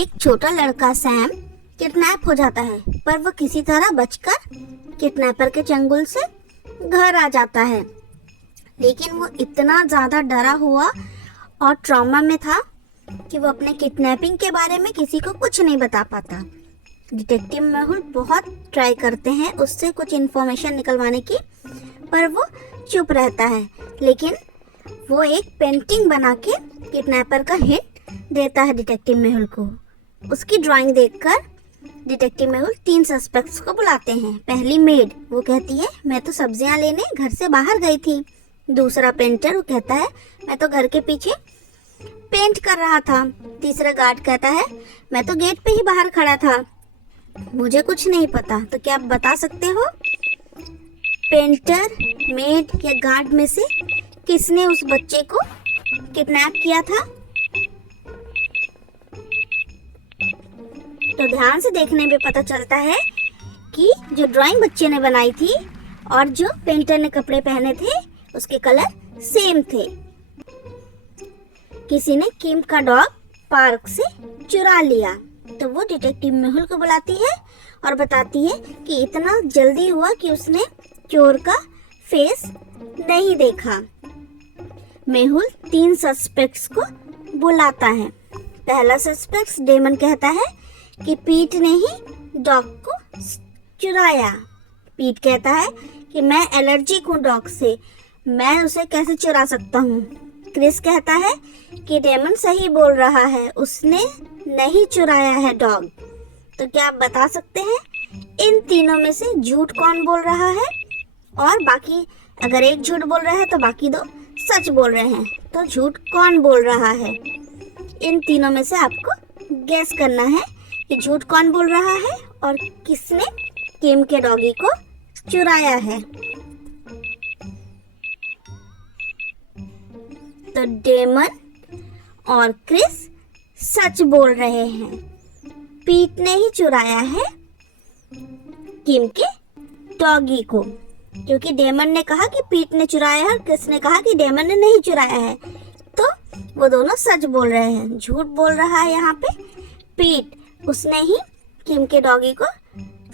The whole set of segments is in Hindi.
एक छोटा लड़का सैम किडनैप हो जाता है, पर वो किसी तरह बचकर किडनैपर के चंगुल से घर आ जाता है। लेकिन वो इतना ज्यादा डरा हुआ और ट्रॉमा में था कि वो अपने किडनैपिंग के बारे में किसी को कुछ नहीं बता पाता। डिटेक्टिव मेहुल बहुत ट्राई करते हैं उससे कुछ इन्फॉर्मेशन निकलवाने की, पर वो चुप रहता है। लेकिन वो एक पेंटिंग बना के किडनैपर का हिंट देता है डिटेक्टिव मेहुल को। उसकी ड्राइंग देखकर डिटेक्टिव मेहुल 3 सस्पेक्ट्स को बुलाते हैं। पहली मेड, वो कहती है मैं तो सब्जियां लेने घर से बाहर गई थी। दूसरा पेंटर, वो कहता है मैं तो घर के पीछे पेंट कर रहा था। तीसरा गार्ड कहता है मैं तो गेट पे ही बाहर खड़ा था, मुझे कुछ नहीं पता। तो क्या आप बता सकते हो पेंटर, मेड या गार्ड में से किसने उस बच्चे को किडनैप किया था? तो ध्यान से देखने में पता चलता है कि जो ड्राइंग बच्चे ने बनाई थी और जो पेंटर ने कपड़े पहने थे उसके कलर सेम थे। किसी ने किम का डॉग पार्क से चुरा लिया। तो वो डिटेक्टिव मेहुल को बुलाती है और बताती है कि इतना जल्दी हुआ कि उसने चोर का फेस नहीं देखा। मेहुल 3 सस्पेक्ट्स को बुलाता है। पहला सस्पेक्ट डेमन कहता है कि पीट ने ही डॉग को चुराया। पीट कहता है कि मैं एलर्जिक हूँ डॉग से, मैं उसे कैसे चुरा सकता हूँ। क्रिस कहता है कि डेमन सही बोल रहा है, उसने नहीं चुराया है डॉग। तो क्या आप बता सकते हैं इन तीनों में से झूठ कौन बोल रहा है? और बाकी अगर एक झूठ बोल रहा है तो बाकी 2 सच बोल रहे हैं, तो झूठ कौन बोल रहा है? इन तीनों में से आपको गेस करना है कि झूठ कौन बोल रहा है और किसने किम के डॉगी को चुराया है। तो डेमन और क्रिस सच बोल रहे हैं, पीट ने ही चुराया है किम के डॉगी को, क्योंकि डेमन ने कहा कि पीट ने चुराया है और क्रिस ने कहा कि डेमन ने नहीं चुराया है। तो वो दोनों सच बोल रहे हैं। झूठ बोल रहा है यहाँ पे पीट, उसने ही किम के डॉगी को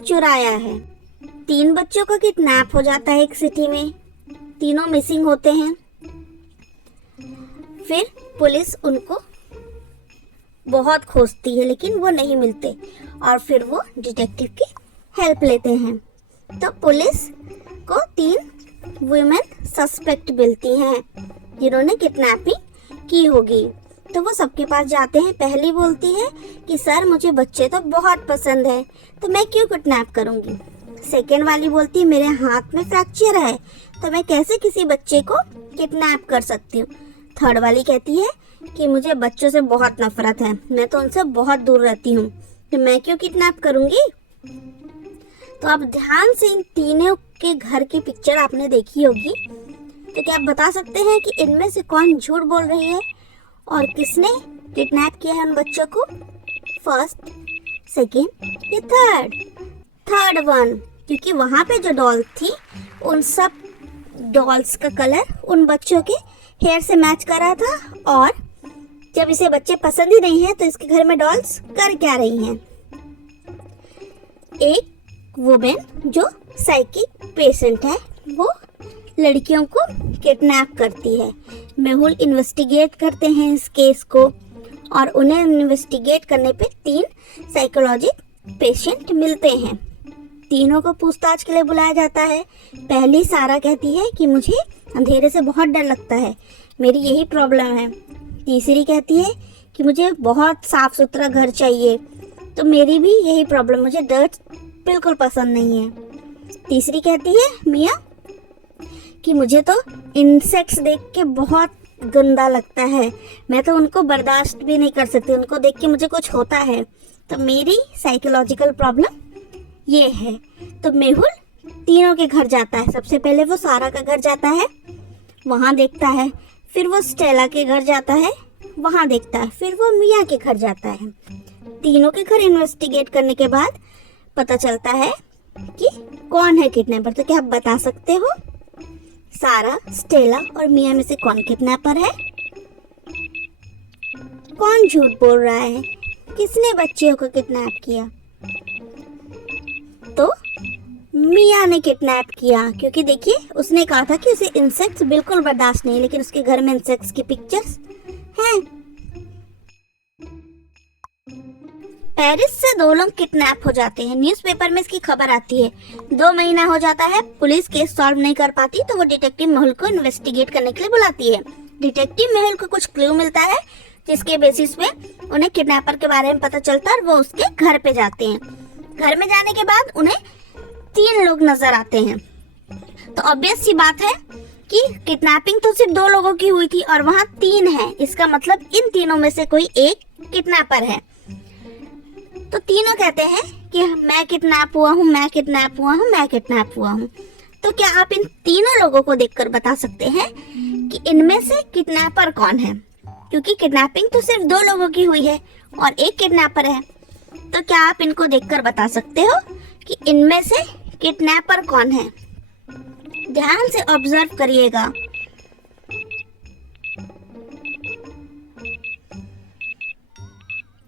चुराया है। 3 बच्चों का किडनैप हो जाता है एक सिटी में, तीनों मिसिंग होते हैं। फिर पुलिस उनको बहुत खोजती है लेकिन वो नहीं मिलते और फिर वो डिटेक्टिव की हेल्प लेते हैं। तो पुलिस को 3 वुमेन सस्पेक्ट मिलती हैं जिन्होंने किडनैपिंग की होगी। तो वो सबके पास जाते हैं। पहली बोलती है कि सर मुझे बच्चे तो बहुत पसंद है, तो मैं क्यों किडनैप करूंगी। सेकेंड वाली बोलती है मेरे हाथ में फ्रैक्चर है, तो मैं कैसे किसी बच्चे को किडनैप कर सकती हूँ। थर्ड वाली कहती है कि मुझे बच्चों से बहुत नफरत है, मैं तो उनसे बहुत दूर रहती हूँ, तो मैं क्यों किडनैप करूंगी। तो आप ध्यान से इन तीनों के घर की पिक्चर आपने देखी होगी। तो क्या आप बता सकते हैं कि इनमें से कौन झूठ बोल रही है और किसने किडनैप किया है उन बच्चों को? फर्स्ट, सेकेंड या थर्ड वन, क्योंकि वहां पे जो डॉल थी उन सब डॉल्स का कलर उन बच्चों के हेयर से मैच कर रहा था, और जब इसे बच्चे पसंद ही नहीं है तो इसके घर में डॉल्स कर क्या रही हैं। एक वुमेन जो साइकिक पेशेंट है वो लड़कियों को किडनैप करती है। मेहुल इन्वेस्टिगेट करते हैं इस केस को और उन्हें इन्वेस्टिगेट करने पे 3 साइकोलॉजिस्ट पेशेंट मिलते हैं। तीनों को पूछताछ के लिए बुलाया जाता है। पहली सारा कहती है कि मुझे अंधेरे से बहुत डर लगता है, मेरी यही प्रॉब्लम है। तीसरी कहती है कि मुझे बहुत साफ सुथरा घर चाहिए, तो मेरी भी यही प्रॉब्लम, मुझे डर्ट बिल्कुल पसंद नहीं है। तीसरी कहती है मिया कि मुझे तो इंसेक्ट्स देख के बहुत गंदा लगता है, मैं तो उनको बर्दाश्त भी नहीं कर सकती, उनको देख के मुझे कुछ होता है, तो मेरी साइकोलॉजिकल प्रॉब्लम ये है। तो मेहुल तीनों के घर जाता है। सबसे पहले वो सारा का घर जाता है, वहाँ देखता है। फिर वो स्टेला के घर जाता है, वहाँ देखता है। फिर वो मिया के घर जाता है। तीनों के घर इन्वेस्टिगेट करने के बाद पता चलता है कि कौन है किडनैपर। तो क्या आप बता सकते हो सारा, स्टेला और मिया में से कौन किडनैपर है? कौन झूठ बोल रहा है? किसने बच्चियों को किडनैप किया? तो मियाँ ने किडनैप किया, क्योंकि देखिए उसने कहा था कि उसे इंसेक्ट्स बिल्कुल बर्दाश्त नहीं, लेकिन उसके घर में इंसेक्ट्स की पिक्चर्स हैं। पेरिस से 2 लोग किडनैप हो जाते हैं। न्यूज़पेपर में इसकी खबर आती है। 2 महीना हो जाता है, पुलिस केस सॉल्व नहीं कर पाती, तो वो डिटेक्टिव मेहुल को इन्वेस्टिगेट करने के लिए बुलाती है। डिटेक्टिव मेहुल को कुछ क्लू मिलता है, जिसके बेसिस पे उन्हें किडनैपर के बारे में पता चलता है और वो उसके घर पे जाते हैं। घर में जाने के बाद उन्हें 3 लोग नजर आते हैं। तो ऑब्वियस सी बात है कि किडनैपिंग तो सिर्फ 2 लोगों की हुई थी और वहाँ 3 है। इसका मतलब इन तीनों में से कोई एक किडनैपर है। तो तीनों कहते हैं कि मैं किडनैप हुआ हूँ, मैं किडनैप हुआ हूँ, मैं किडनैप हुआ हूँ। तो क्या आप इन तीनों लोगों को देखकर बता सकते हैं कि इनमें से किडनैपर कौन है? क्योंकि किडनैपिंग तो सिर्फ 2 लोगों की हुई है और एक किडनैपर है। तो क्या आप इनको देखकर बता सकते हो कि इनमें से किडनैपर कौन है? ध्यान से ऑब्जर्व करिएगा।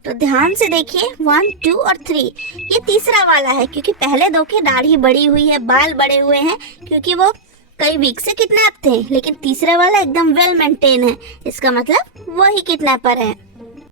तो ध्यान से देखिए 1, 2 और 3। ये तीसरा वाला है, क्योंकि पहले 2 की दाढ़ी बड़ी हुई है, बाल बड़े हुए हैं, क्योंकि वो कई वीक से किडनैप थे। लेकिन तीसरा वाला एकदम वेल मेंटेन है, इसका मतलब वही किडनैपर है।